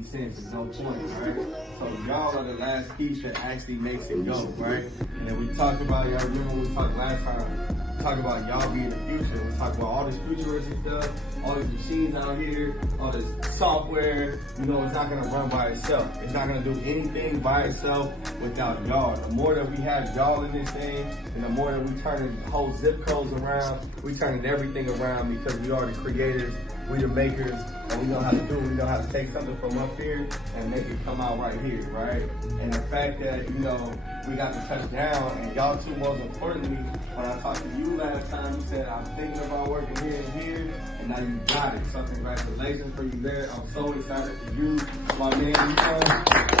any sense. There's no point, right? So y'all are the last piece that actually makes it go, right? And then we talked about, y'all remember we talked last time, we talked about y'all being the future. We talked about all this futuristic stuff, all these machines out here, all this software. You know, it's not gonna run by itself. It's not gonna do anything by itself without y'all. The more that we have y'all in this thing, and the more that we turn the whole zip codes around, we turning everything around because we are the creators, we the makers, and we know how to do it. We know how to take something from up here and make it come out right here, right? And the fact that, you know, we got to touch down, and y'all two, most importantly, when I talked to you last time, you said, I'm thinking about working here and here, and now you got it. So congratulations for you there. I'm so excited for you, my man.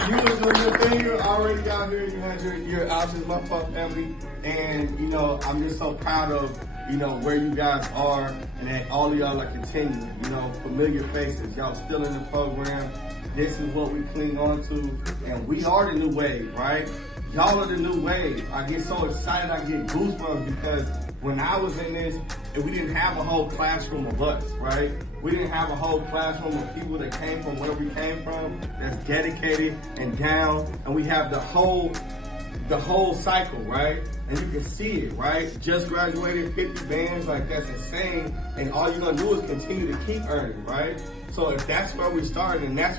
You was doing your thing, you're already out here, you had your options, my fuck family, and, you know, I'm just so proud of, you know, where you guys are, and that all of y'all are continuing, you know, familiar faces. Y'all still in the program. This is what we cling on to, and we are the new wave, right? Y'all are the new wave. I get so excited, I get goosebumps, because when I was in this, we didn't have a whole classroom of us, right? We didn't have a whole classroom of people that came from where we came from, that's dedicated and down, and we have the whole cycle, right? And you can see it, right? Just graduated, 50 bands, like that's insane. And all you're gonna do is continue to keep earning, right? So if that's where we started, and that's what